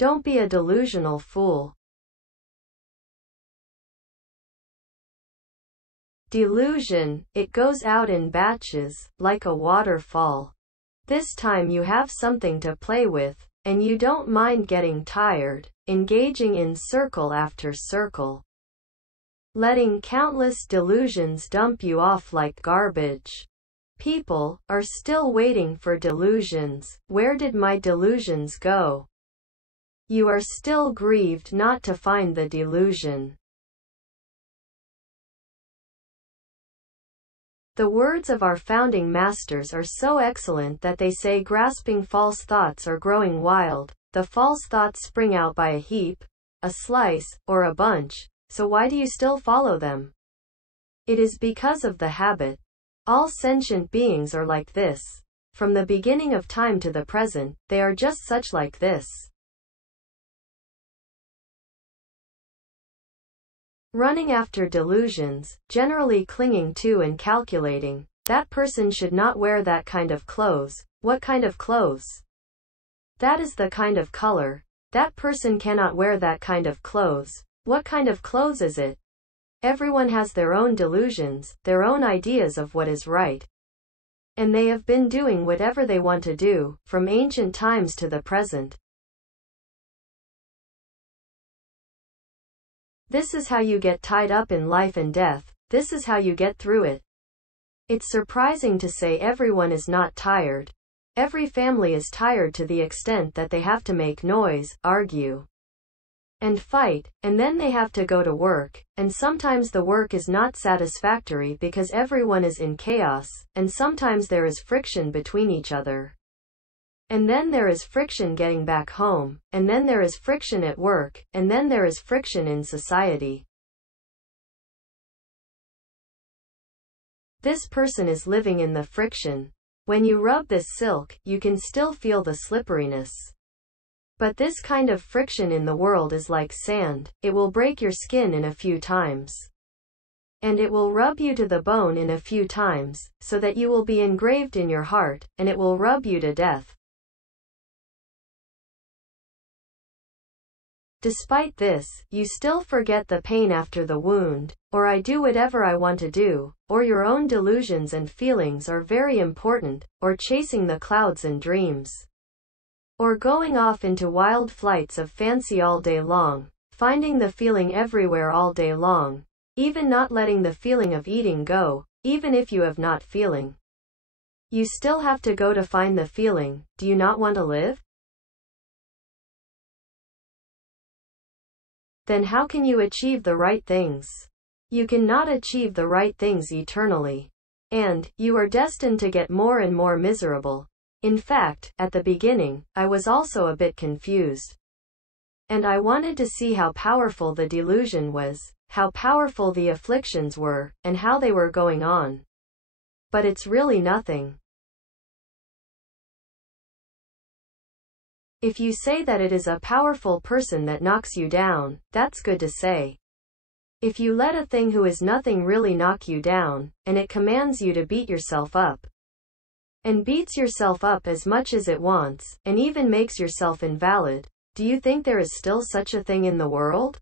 Don't be a delusional fool. Delusion, it goes out in batches, like a waterfall. This time you have something to play with, and you don't mind getting tired, engaging in circle after circle. Letting countless delusions dump you off like garbage. People are still waiting for delusions. Where did my delusions go? You are still grieved not to find the delusion. The words of our founding masters are so excellent that they say grasping false thoughts are growing wild. The false thoughts spring out by a heap, a slice, or a bunch, so why do you still follow them? It is because of the habit. All sentient beings are like this. From the beginning of time to the present, they are just such like this. Running after delusions, generally clinging to and calculating, that person should not wear that kind of clothes. What kind of clothes? That is the kind of color. That person cannot wear that kind of clothes. What kind of clothes is it? Everyone has their own delusions, their own ideas of what is right. And they have been doing whatever they want to do, from ancient times to the present. This is how you get tied up in life and death. This is how you get through it. It's surprising to say everyone is not tired. Every family is tired to the extent that they have to make noise, argue, and fight, and then they have to go to work, and sometimes the work is not satisfactory because everyone is in chaos, and sometimes there is friction between each other. And then there is friction getting back home, and then there is friction at work, and then there is friction in society. This person is living in the friction. When you rub this silk, you can still feel the slipperiness. But this kind of friction in the world is like sand. It will break your skin in a few times. And it will rub you to the bone in a few times, so that you will be engraved in your heart, and it will rub you to death. Despite this, you still forget the pain after the wound, or I do whatever I want to do, or your own delusions and feelings are very important, or chasing the clouds and dreams, or going off into wild flights of fancy all day long, finding the feeling everywhere all day long, even not letting the feeling of eating go, even if you have not feeling. You still have to go to find the feeling. Do you not want to live? Then how can you achieve the right things? You cannot achieve the right things eternally. And you are destined to get more and more miserable. In fact, at the beginning, I was also a bit confused. And I wanted to see how powerful the delusion was, how powerful the afflictions were, and how they were going on. But it's really nothing. If you say that it is a powerful person that knocks you down, that's good to say. If you let a thing who is nothing really knock you down, and it commands you to beat yourself up, and beats yourself up as much as it wants, and even makes yourself invalid, do you think there is still such a thing in the world?